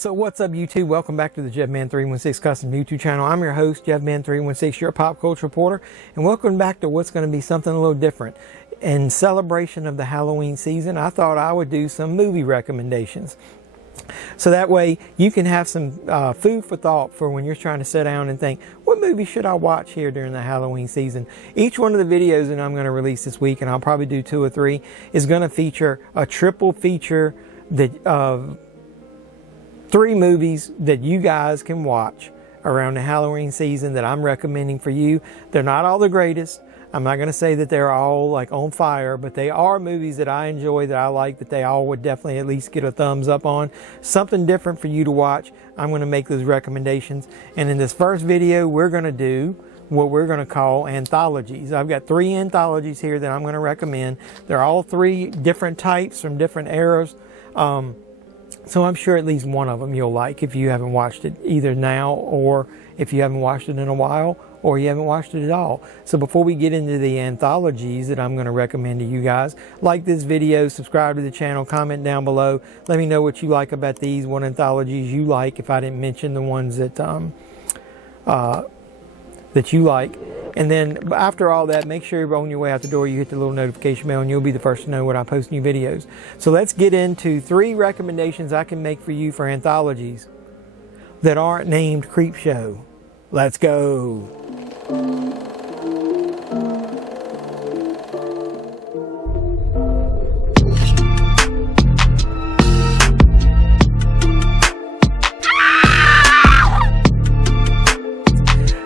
So what's up, YouTube? Welcome back to the JevMan316 Custom YouTube channel. I'm your host, JevMan316, your pop culture reporter, and welcome back to what's going to be something a little different. In celebration of the Halloween season, I thought I would do some movie recommendations. So that way you can have some food for thought for when you're trying to sit down and think, what movie should I watch here during the Halloween season? Each one of the videos that I'm going to release this week, and I'll probably do 2 or 3, is going to feature a triple feature that 3 movies that you guys can watch around the Halloween season that I'm recommending for you. They're not all the greatest. I'm not going to say that they're all like on fire, but they are movies that I enjoy, that I like, that they all would definitely at least get a thumbs up on. Something different for you to watch. I'm going to make those recommendations. And in this first video, we're going to do what we're going to call anthologies. I've got 3 anthologies here that I'm going to recommend. They're all 3 different types from different eras. So I'm sure at least one of them you'll like if you haven't watched it either now, or if you haven't watched it in a while, or you haven't watched it at all. So before we get into the anthologies that I'm going to recommend to you guys, like this video, subscribe to the channel, comment down below. Let me know what you like about these, what anthologies you like, if I didn't mention the ones that that you like. And then after all that, make sure you're on your way out the door, you hit the little notification bell, and you'll be the first to know when I post new videos. So let's get into 3 recommendations I can make for you for anthologies that aren't named Creepshow. Let's go.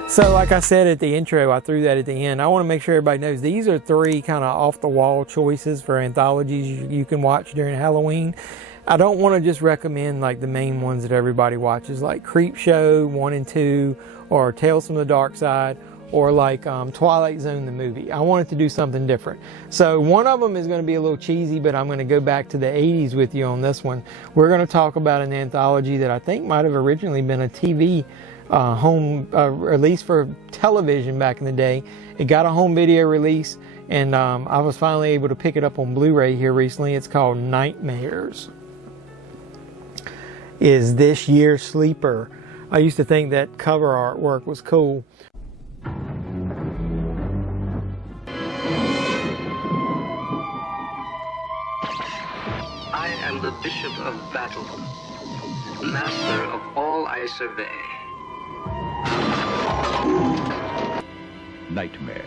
So like I said at the intro, I threw that at the end. I want to make sure everybody knows these are 3 kind of off-the-wall choices for anthologies you can watch during Halloween. I don't want to just recommend like the main ones that everybody watches, like Creepshow 1 and 2, or Tales from the Dark Side, or like Twilight Zone the movie. I wanted to do something different. So one of them is going to be a little cheesy, but I'm going to go back to the 80s with you on this one. We're going to talk about an anthology that I think might have originally been a TV home release for television back in the day. It got a home video release, and I was finally able to pick it up on Blu-ray here recently. It's called Nightmares Is This Year's Sleeper. I used to think that cover artwork was cool. I am the Bishop of Battle, master of all I survey. Nightmares.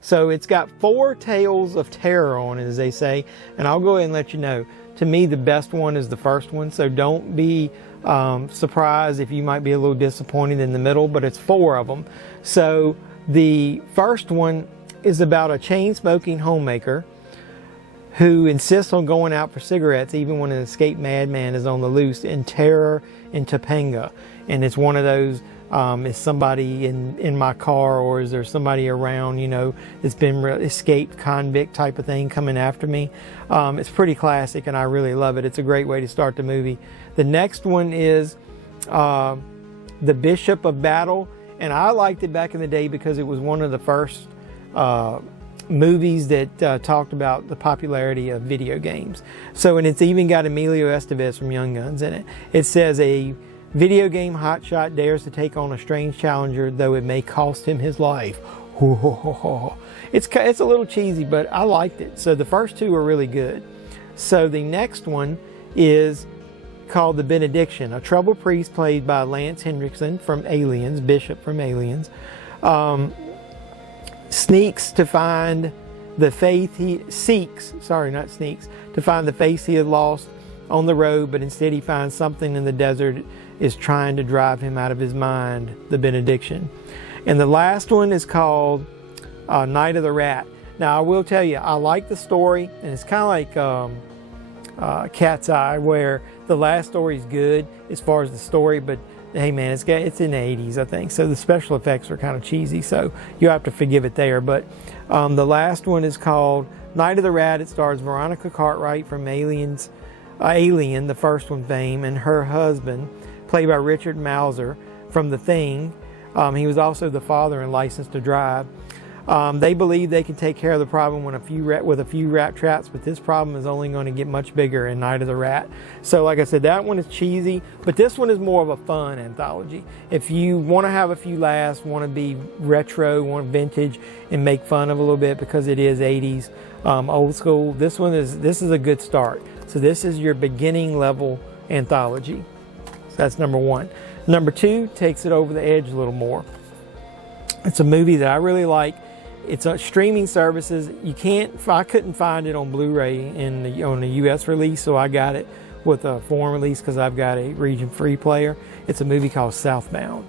So it's got 4 tales of terror on it, as they say, and I'll go ahead and let you know. To me, the best one is the first one, so don't be surprised if you might be a little disappointed in the middle, but it's 4 of them. So the first one is about a chain-smoking homemaker who insists on going out for cigarettes even when an escaped madman is on the loose in terror in Topanga. And it's one of those, is somebody in my car, or is there somebody around, you know, that's been escaped convict type of thing coming after me. It's pretty classic, and I really love it. It's a great way to start the movie. The next one is The Bishop of Battle, and I liked it back in the day because it was one of the first movies that talked about the popularity of video games. So, and it's even got Emilio Estevez from Young Guns in it. It says a video game hotshot dares to take on a strange challenger, though it may cost him his life. It's a little cheesy, but I liked it. So the first 2 are really good. So the next one is called The Benediction. A troubled priest played by Lance Henriksen from Aliens, Bishop from Aliens, seeks to find the faith he had lost on the road, but instead he finds something in the desert is trying to drive him out of his mind. The Benediction. And the last one is called Night of the Rat. Now I will tell you, I like the story, and it's kind of like Cat's Eye, where the last story is good as far as the story, but hey man, it's in the 80s, I think, so the special effects are kind of cheesy, so you have to forgive it there. But the last one is called Night of the Rat. It stars Veronica Cartwright from Alien, the first one fame, and her husband, played by Richard Mauser from The Thing. He was also the father in License to Drive. They believe they can take care of the problem with a few rat traps, but this problem is only going to get much bigger in Night of the Rat. So like I said, that one is cheesy, but this one is more of a fun anthology. If you want to have a few laughs, want to be retro, want vintage, and make fun of a little bit because it is 80s, old school, this is a good start. So this is your beginning level anthology. So that's number one. Number two takes it over the edge a little more. It's a movie that I really like. It's on streaming services. I couldn't find it on Blu-ray on the US release, so I got it with a foreign release because I've got a region free player. It's a movie called Southbound.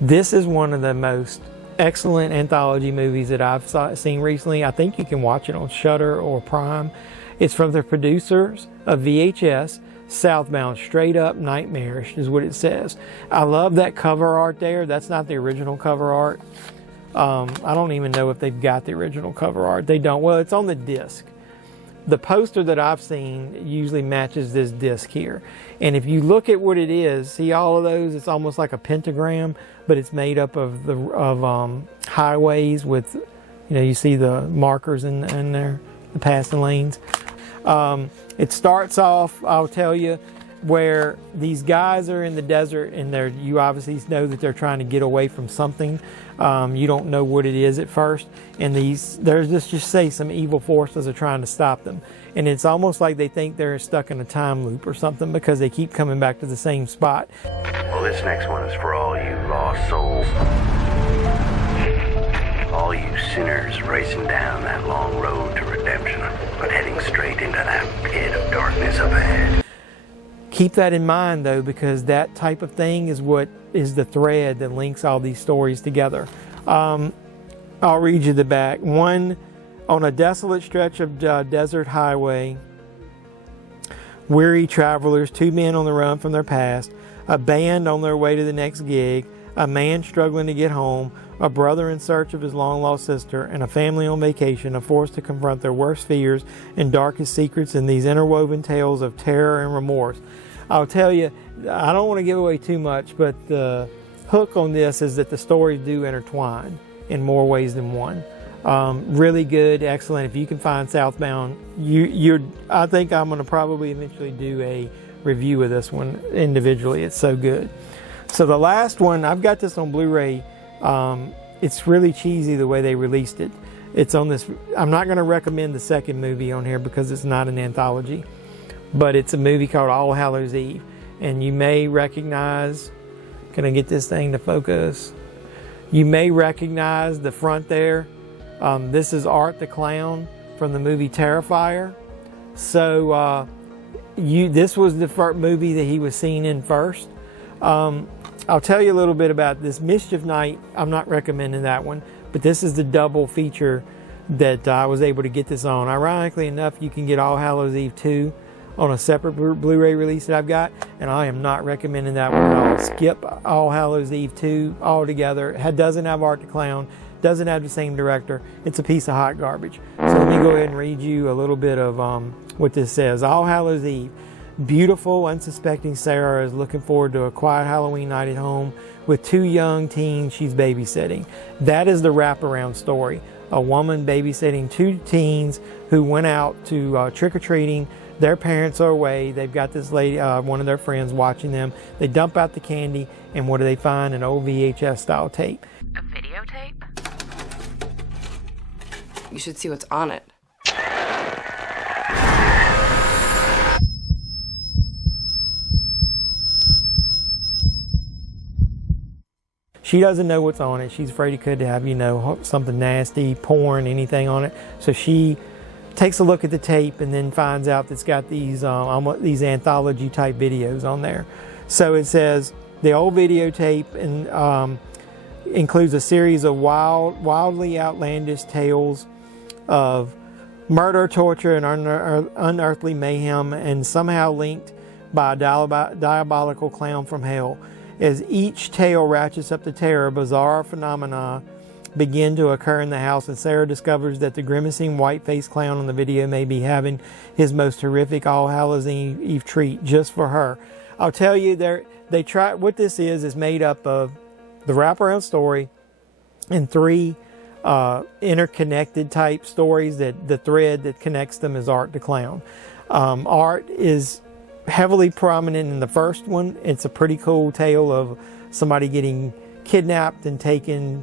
This is one of the most excellent anthology movies that I've seen recently. I think you can watch it on Shudder or Prime. It's from the producers of VHS. Southbound, straight up nightmarish is what it says. I love that cover art there. That's not the original cover art. I don't even know if they've got the original cover art. They don't. Well, it's on the disc. The poster that I've seen usually matches this disc here. And if you look at what it is, see all of those, it's almost like a pentagram, but it's made up of highways with, you see the markers in there, the passing lanes. It starts off, I'll tell you, where these guys are in the desert and you obviously know that they're trying to get away from something. You don't know what it is at first, and there's just say some evil forces are trying to stop them, and it's almost like they think they're stuck in a time loop or something because they keep coming back to the same spot. Well, this next one is for all you lost souls, all you sinners racing down that long road to redemption, but heading straight into that pit of darkness up ahead. Keep that in mind, though, because that type of thing is what is the thread that links all these stories together. I'll read you the back. One, on a desolate stretch of desert highway, weary travelers, two men on the run from their past, a band on their way to the next gig, a man struggling to get home, a brother in search of his long-lost sister, and a family on vacation are forced to confront their worst fears and darkest secrets in these interwoven tales of terror and remorse. I'll tell you, I don't want to give away too much, but the hook on this is that the stories do intertwine in more ways than one. Really good, excellent. If you can find Southbound, I think I'm going to probably eventually do a review of this one individually. It's so good. So the last one, I've got this on Blu-ray. It's really cheesy the way they released it. It's on this. I'm not going to recommend the second movie on here because it's not an anthology, but it's a movie called All Hallows Eve, and you may recognize. Can I get this thing to focus? You may recognize the front there. This is Art the Clown from the movie Terrifier. So this was the first movie that he was seen in first. I'll tell you a little bit about this. Mischief Night, I'm not recommending that one, but this is the double feature that I was able to get this on. Ironically enough, you can get All Hallows Eve 2 on a separate Blu-ray release that I've got, and I am not recommending that one at all. Skip All Hallows Eve 2 altogether. It doesn't have Art the Clown, doesn't have the same director. It's a piece of hot garbage. So let me go ahead and read you a little bit of what this says. All Hallows Eve. Beautiful, unsuspecting Sarah is looking forward to a quiet Halloween night at home with two young teens she's babysitting. That is the wraparound story. A woman babysitting two teens who went out to trick-or-treating. Their parents are away. They've got this lady, one of their friends, watching them. They dump out the candy, and what do they find? An old VHS-style tape. A videotape? You should see what's on it. She doesn't know what's on it. She's afraid it could have, something nasty, porn, anything on it. So she takes a look at the tape and then finds out that it's got these anthology type videos on there. So it says the old videotape and includes a series of wildly outlandish tales of murder, torture, and unearthly mayhem, and somehow linked by a diabolical clown from hell. As each tale ratchets up the terror, bizarre phenomena begin to occur in the house, and Sarah discovers that the grimacing white-faced clown on the video may be having his most horrific All Hallows Eve treat just for her. I'll tell you, what this is made up of the wraparound story and three interconnected type stories that the thread that connects them is Art the Clown. Art is heavily prominent in the first one. It's a pretty cool tale of somebody getting kidnapped and taken,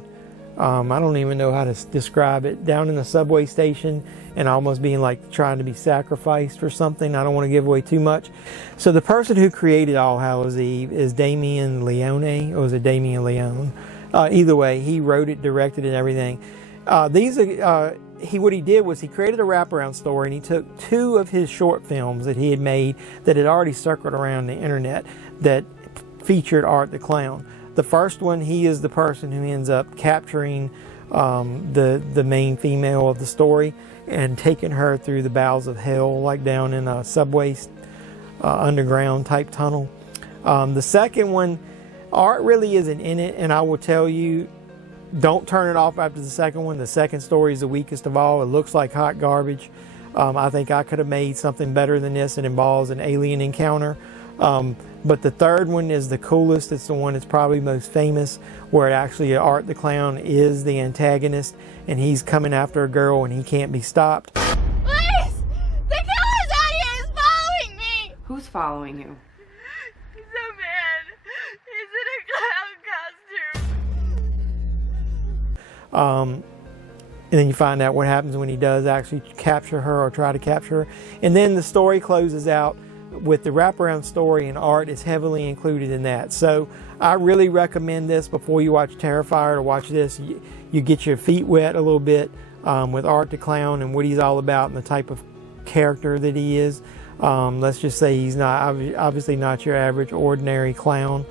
I don't even know how to describe it, down in the subway station and almost being like trying to be sacrificed or something. I don't want to give away too much. So the person who created All Hallows Eve is Damien Leone, or was it Damien Leone? Either way, he wrote it, directed it, and everything. What he did was he created a wraparound story, and he took 2 of his short films that he had made that had already circled around the internet that featured Art the Clown. The first one, he is the person who ends up capturing the main female of the story and taking her through the bowels of hell, like down in a subway underground type tunnel. The second one, Art really isn't in it, and I will tell you, don't turn it off after the second one. The second story is the weakest of all. It looks like hot garbage. I think I could have made something better than this. It involves an alien encounter. But the third one is the coolest. It's the one that's probably most famous, where actually Art the Clown is the antagonist, and he's coming after a girl and he can't be stopped. Please! The killer's out here! He's following me! Who's following you? He's a man. He's in a clown costume. And then you find out what happens when he does actually capture her or try to capture her. And then the story closes out with the wraparound story, and Art is heavily included in that. So I really recommend this before you watch Terrifier. To watch this, you get your feet wet a little bit with Art the Clown and what he's all about and the type of character that he is. Let's just say he's not obviously not your average ordinary clown.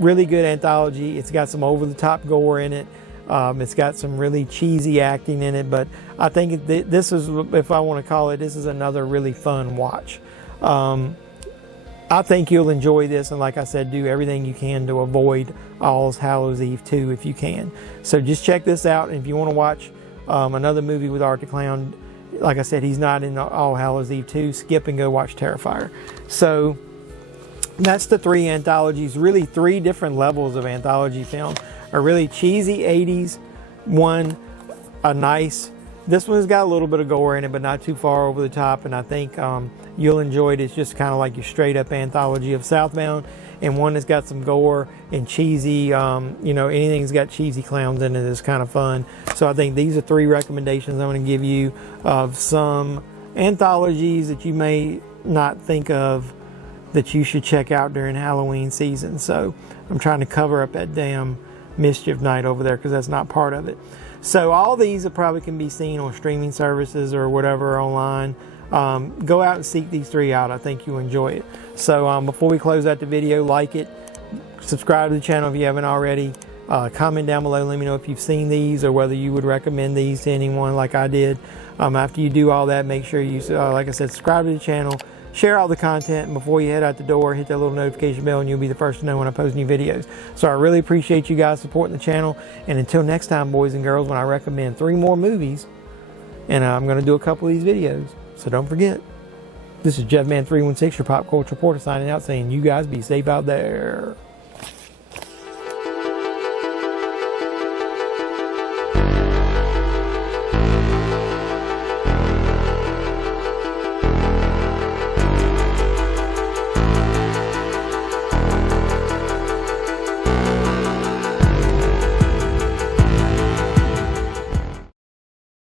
Really good anthology. It's got some over-the-top gore in it. It's got some really cheesy acting in it, but I think this is, if I want to call it, this is another really fun watch. I think you'll enjoy this, and like I said, do everything you can to avoid All Hallows Eve 2 if you can. So just check this out, and if you want to watch another movie with Art the Clown, like I said, he's not in All Hallows Eve 2, skip and go watch Terrifier. So that's the 3 anthologies, really 3 different levels of anthology film. A really cheesy 80s one, a nice, this one's got a little bit of gore in it, but not too far over the top, and I think you'll enjoy it. It's just kind of like your straight up anthology of Southbound, and one that's got some gore and cheesy, anything that's got cheesy clowns in it is kind of fun. So I think these are 3 recommendations I'm going to give you of some anthologies that you may not think of that you should check out during Halloween season. So I'm trying to cover up that damn Mischief Night over there because that's not part of it. So all these probably can be seen on streaming services or whatever online. Go out and seek these 3 out. I think you'll enjoy it. So before we close out the video, like it, subscribe to the channel if you haven't already. Comment down below, let me know if you've seen these or whether you would recommend these to anyone like I did. After you do all that, make sure you, like I said, subscribe to the channel, share all the content, and before you head out the door, hit that little notification bell and you'll be the first to know when I post new videos. So I really appreciate you guys supporting the channel, and until next time, boys and girls, when I recommend 3 more movies, and I'm going to do a couple of these videos, so don't forget. This is JevMan316, your pop culture reporter, signing out saying you guys be safe out there.